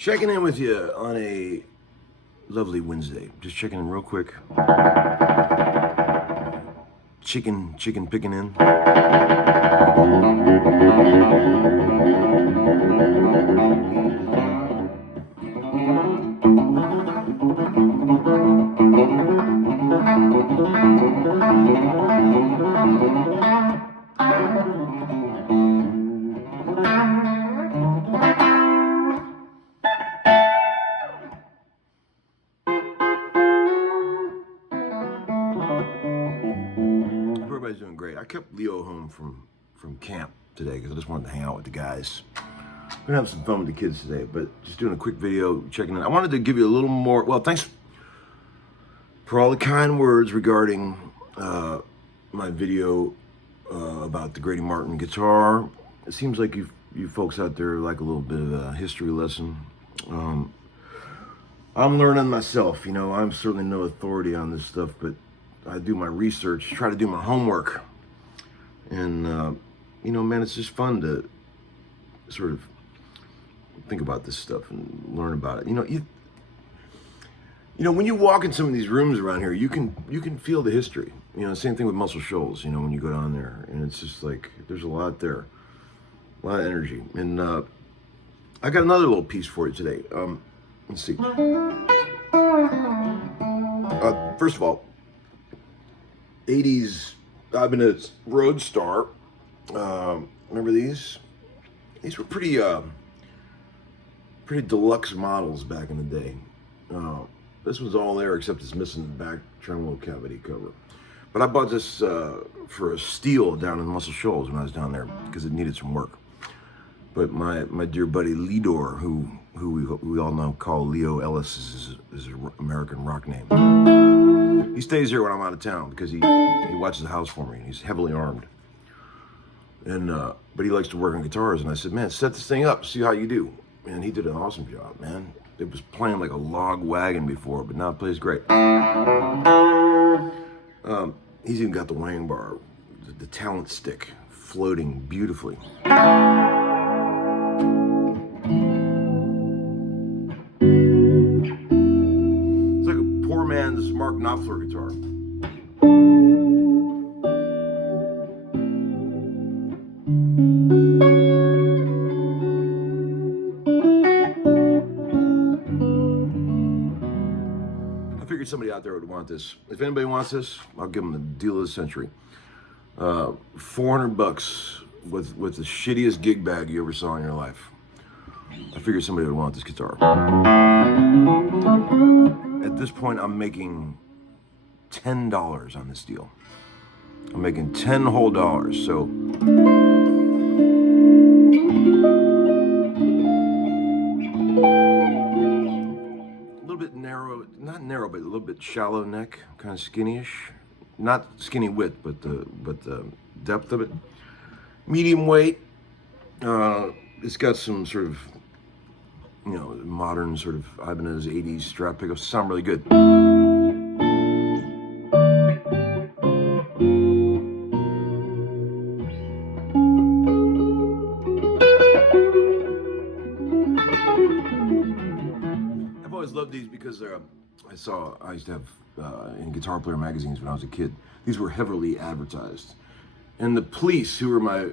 Checking in with you on a lovely Wednesday. Just checking in real quick. Chicken picking in. Everybody's doing great. I kept Leo home from camp today because I just wanted to hang out with the guys. We're gonna have some fun with the kids today, but just doing a quick video, checking in. I wanted to give you a little more, well, thanks for all the kind words regarding my video about the Grady Martin guitar. It seems like you folks out there like a little bit of a history lesson. I'm learning myself, you know, I'm certainly no authority on this stuff, but I do my research, try to do my homework. And, you know, man, it's just fun to sort of think about this stuff and learn about it. You know, when you walk in some of these rooms around here, you can feel the history. You know, same thing with Muscle Shoals, you know, when you go down there. And it's just like, there's a lot there, a lot of energy. And I got another little piece for you today. Let's see. First of all, 80s Ibanez Roadstar. Remember these? These were pretty deluxe models back in the day. This was all there except it's missing the back tremolo cavity cover. But I bought this for a steal down in Muscle Shoals when I was down there because it needed some work. But my dear buddy Lidor, who we all know call Leo Ellis, is his American rock name. He stays here when I'm out of town because he watches the house for me and he's heavily armed. And but he likes to work on guitars, and I said, man, set this thing up, see how you do. And he did an awesome job, man. It was playing like a log wagon before, but now it plays great. He's even got the wang bar, the talent stick, floating beautifully. It's like a poor man's Mark Knopfler guitar. Somebody out there would want this. If anybody wants this, I'll give them the deal of the century. $400 with the shittiest gig bag you ever saw in your life. I figured somebody would want this guitar. At this point, I'm making $10 on this deal. I'm making 10 whole dollars. So narrow, not narrow, but a little bit shallow neck, kind of skinny-ish. Not skinny width, but the depth of it. Medium weight. It's got some sort of, you know, modern sort of Ibanez 80s strap pickups. Sound really good. I've always loved these because I used to have in Guitar Player magazines when I was a kid. These were heavily advertised, and the Police, who were my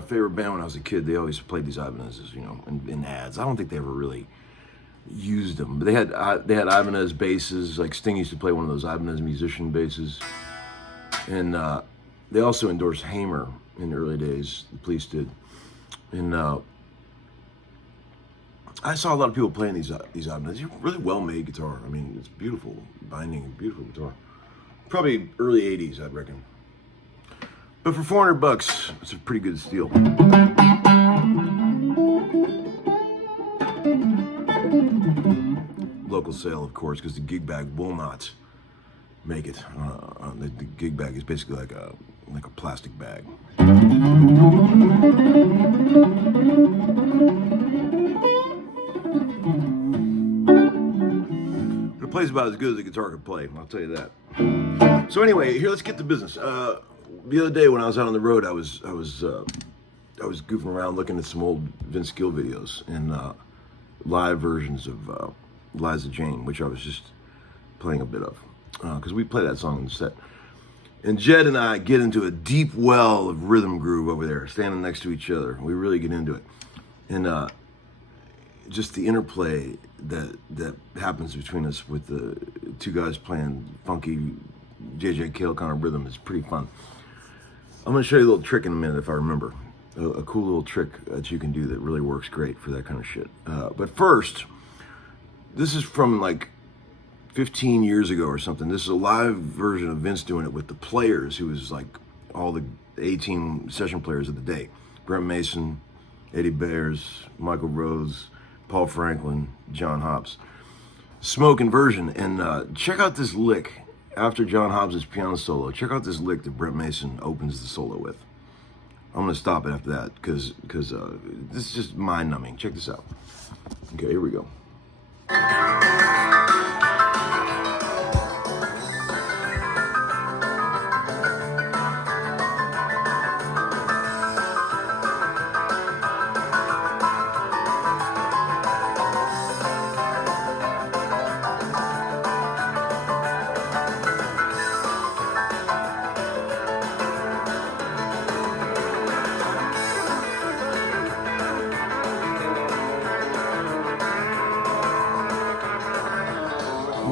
favorite band when I was a kid, they always played these Ibanez's, you know, in ads. I don't think they ever really used them, but they had Ibanez basses. Like Sting used to play one of those Ibanez musician basses, and they also endorsed Hamer in the early days. The Police did, and I saw a lot of people playing these Ibanez. They're really well-made guitar. I mean, it's beautiful binding, beautiful guitar. Probably early 80s, I'd reckon. But for $400, it's a pretty good steal. Local sale, of course, because the gig bag will not make it. The gig bag is basically like a plastic bag. It plays about as good as a guitar can play, I'll tell you that. So anyway, here, let's get to business. The other day when I was out on the road, I was goofing around looking at some old Vince Gill videos, and live versions of Liza Jane, which I was just playing a bit of, because we play that song in the set. And Jed and I get into a deep well of rhythm groove over there, standing next to each other. We really get into it. And just the interplay that happens between us with the two guys playing funky JJ Cale kind of rhythm is pretty fun. I'm going to show you a little trick in a minute if I remember. A cool little trick that you can do that really works great for that kind of shit. But first, this is from like 15 years ago or something. This is a live version of Vince doing it with the Players, who was like all the A-team session players of the day. Brent Mason, Eddie Bears, Michael Rose, Paul Franklin, John Hobbs. Smoking version. And check out this lick after John Hobbs' piano solo. Check out this lick that Brent Mason opens the solo with. I'm going to stop it after that because this is just mind-numbing. Check this out. Okay, here we go.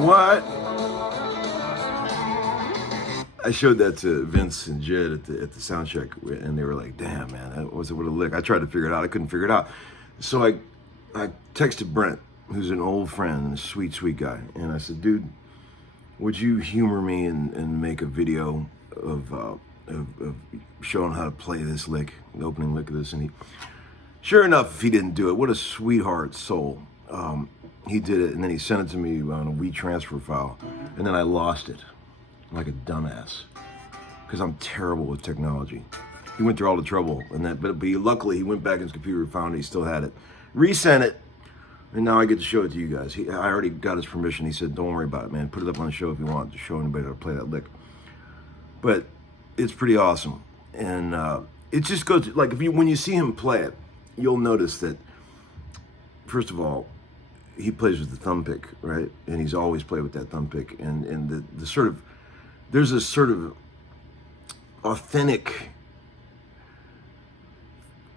What? I showed that to Vince and Jed at the sound check, and they were like, "Damn, man, that was what a lick." I tried to figure it out. I couldn't figure it out. So I texted Brent, who's an old friend and a sweet, sweet guy, and I said, "Dude, would you humor me and make a video of showing how to play this lick, the opening lick of this?" And sure enough, he didn't do it. What a sweetheart soul. He did it, and then he sent it to me on a WeTransfer file, and then I lost it like a dumbass because I'm terrible with technology. He went through all the trouble, and but luckily he went back in his computer, found it, he still had it, resent it, and now I get to show it to you guys. I already got his permission. He said, "Don't worry about it, man. Put it up on the show if you want to show anybody how to play that lick." But it's pretty awesome, and it just goes like when you see him play it, you'll notice that first of all, he plays with the thumb pick, right? And he's always played with that thumb pick. And the sort of, there's a sort of authentic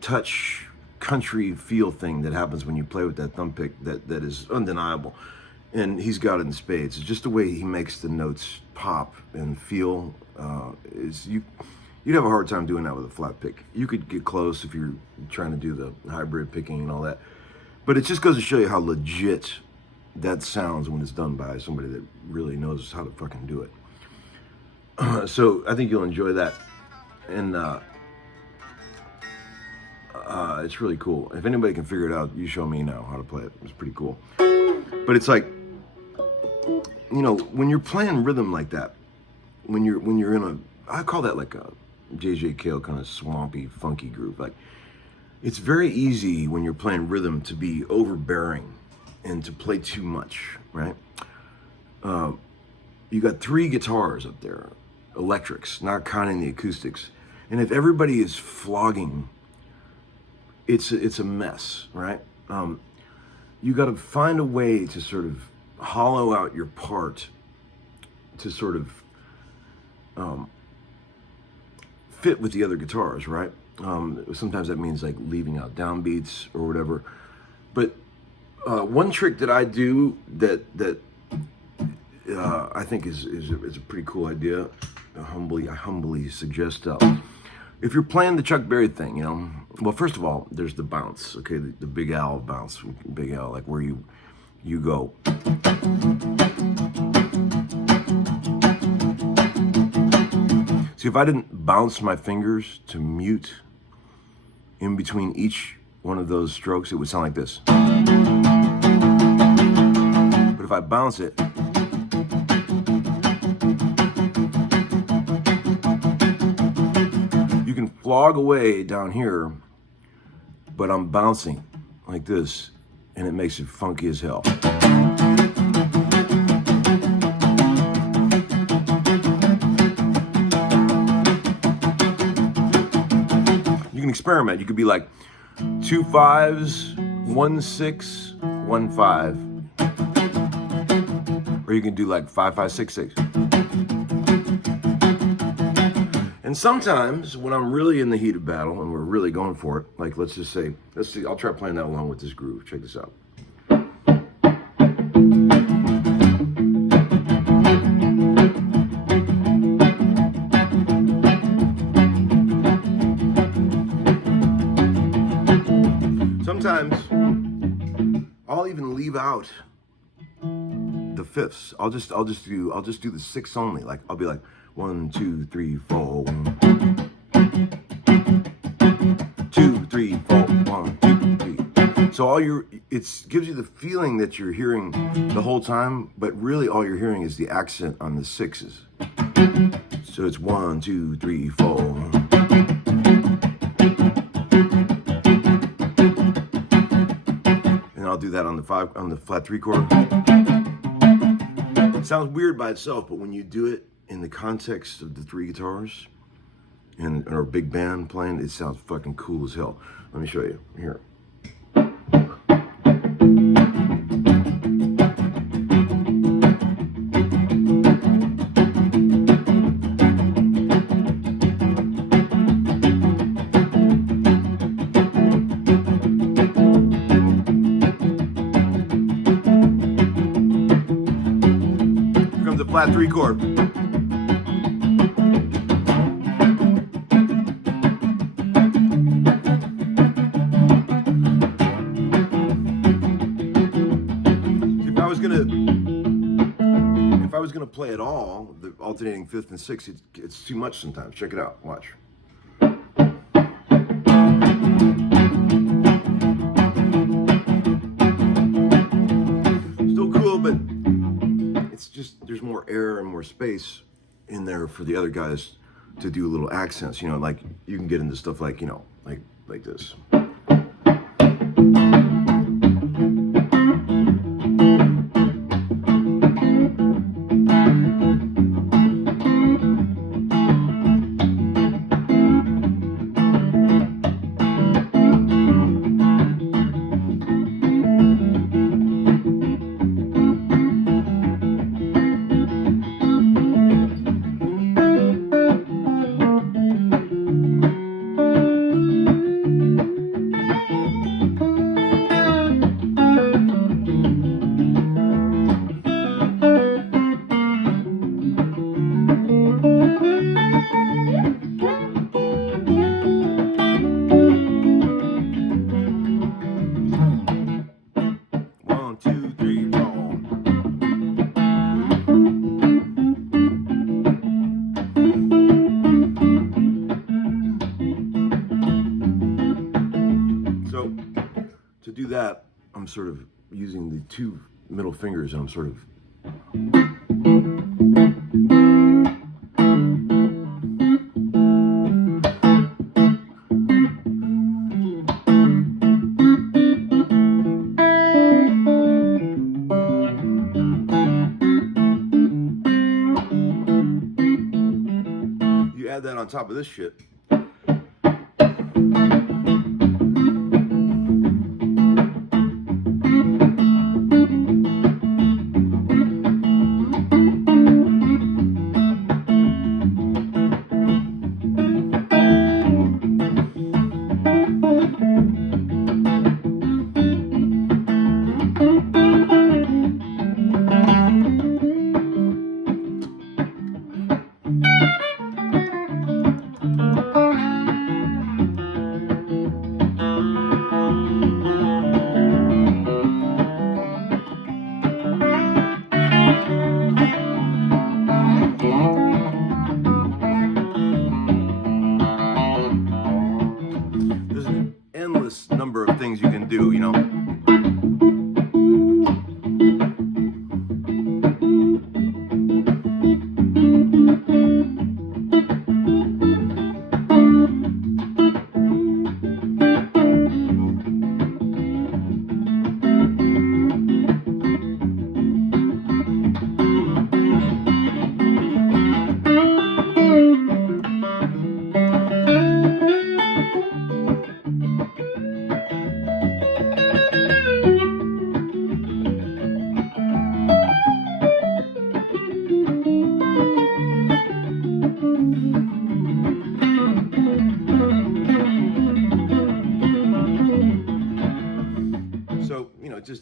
touch country feel thing that happens when you play with that thumb pick that is undeniable. And he's got it in spades. It's just the way he makes the notes pop and feel. You'd have a hard time doing that with a flat pick. You could get close if you're trying to do the hybrid picking and all that. But it just goes to show you how legit that sounds when it's done by somebody that really knows how to fucking do it. So I think you'll enjoy that. And it's really cool. If anybody can figure it out, you show me now how to play it. It's pretty cool. But it's like, you know, when you're playing rhythm like that, when you're in I call that like a JJ Cale kind of swampy, funky groove. Like, it's very easy when you're playing rhythm to be overbearing and to play too much, right? You got 3 guitars up there, electrics, not counting the acoustics. And if everybody is flogging, it's a mess, right? You got to find a way to sort of hollow out your part to sort of fit with the other guitars, right? Sometimes that means like leaving out downbeats or whatever. But one trick that I do that I think is a pretty cool idea. I humbly suggest if you're playing the Chuck Berry thing, you know. Well, first of all, there's the bounce, okay, the Big Al bounce, Big Al, like where you go. See, if I didn't bounce my fingers to mute in between each one of those strokes, it would sound like this. But if I bounce it, you can flog away down here, but I'm bouncing like this, and it makes it funky as hell. You can experiment. You could be like 2 5s, 1 6, 1-5, or you can do like 5-5-6-6. And sometimes when I'm really in the heat of battle and we're really going for it, like let's see, I'll try playing that along with this groove. Check this out. Sometimes I'll even leave out the fifths. I'll just do the sixths only. Like I'll be like 1, 2, 3, 4, 1, 2, 3, 4, 1, 2, 3. So it gives you the feeling that you're hearing the whole time, but really all you're hearing is the accent on the sixes. So it's 1, 2, 3, 4. I'll do that on the flat 3 chord. It sounds weird by itself, but when you do it in the context of the 3 guitars and or big band playing, it sounds fucking cool as hell. Let me show you here. The flat 3 chord. If I was gonna play it all, the alternating 5th and 6th, it's too much sometimes. Check it out. Watch. Still cool, but it's just there's more air and more space in there for the other guys to do little accents, you know, like you can get into stuff like, you know, like this. To do that, I'm sort of using the 2 middle fingers and I'm sort of you add that on top of this shit.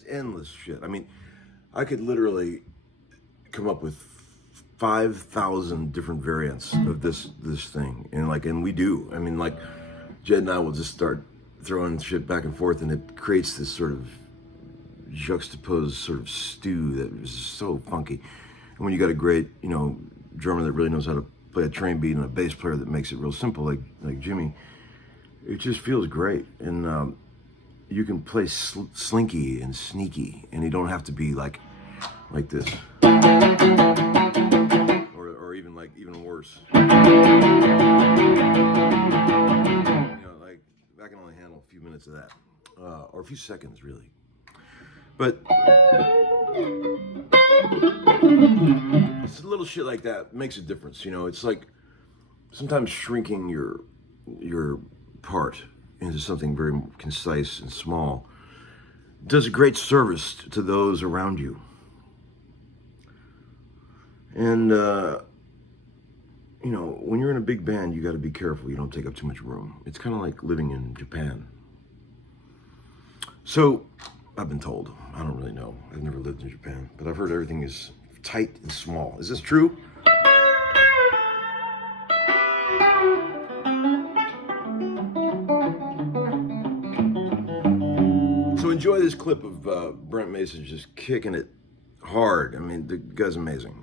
endless shit. I mean, I could literally come up with 5,000 different variants of this thing, and we do. I mean, like, Jed and I will just start throwing shit back and forth, and it creates this sort of juxtaposed sort of stew that is so funky. And when you got a great, drummer that really knows how to play a train beat and a bass player that makes it real simple, like Jimmy, it just feels great. And you can play slinky and sneaky, and you don't have to be like this, or even worse. Like I can only handle a few minutes of that, or a few seconds really. But it's a little shit like that makes a difference. It's like sometimes shrinking your part into something very concise and small does a great service to those around you. And when you're in a big band, you got to be careful you don't take up too much room. It's kind of like living in Japan. So I've been told. I don't really know. I've never lived in Japan, but I've heard everything is tight and small. Is this true? So enjoy this clip of Brent Mason just kicking it hard. I mean, the guy's amazing,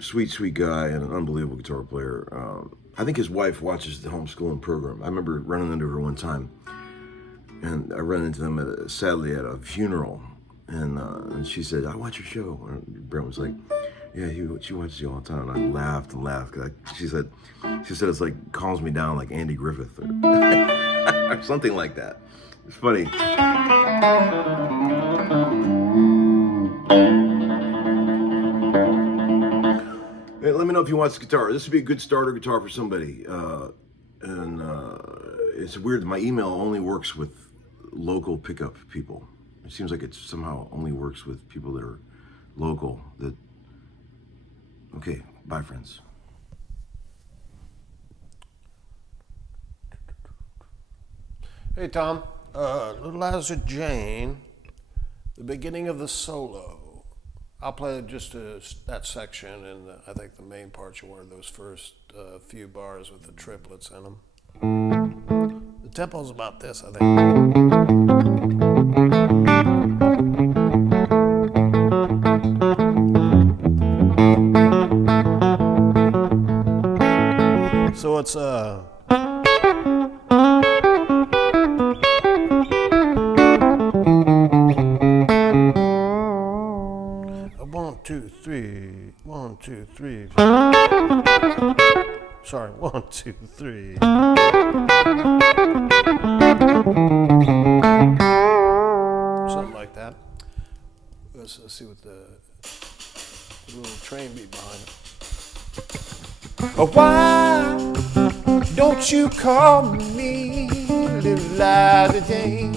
sweet guy and an unbelievable guitar player. I think his wife watches the Homeskoolin program. I remember running into her one time, and I ran into them sadly at a funeral, and she said, "I watch your show." And Brent was like, "Yeah, she watches you all the time." And I laughed and laughed because she said it's like calms me down like Andy Griffith or something like that. It's funny. Hey, let me know if you want this guitar. This would be a good starter guitar for somebody. It's weird that my email only works with local pickup people. It seems like it somehow only works with people that are local. Okay, bye friends. Hey Tom, Little Liza Jane, the beginning of the solo. I'll play just that section, and I think the main parts are one of those first few bars with the triplets in them. The tempo's about this, I think. So it's 1, 2, 3, 1, 2, 3. Sorry, 1, 2, 3. Something like that. Let's see what the little train beat behind it. Oh, why don't you call me Little Liza Jane?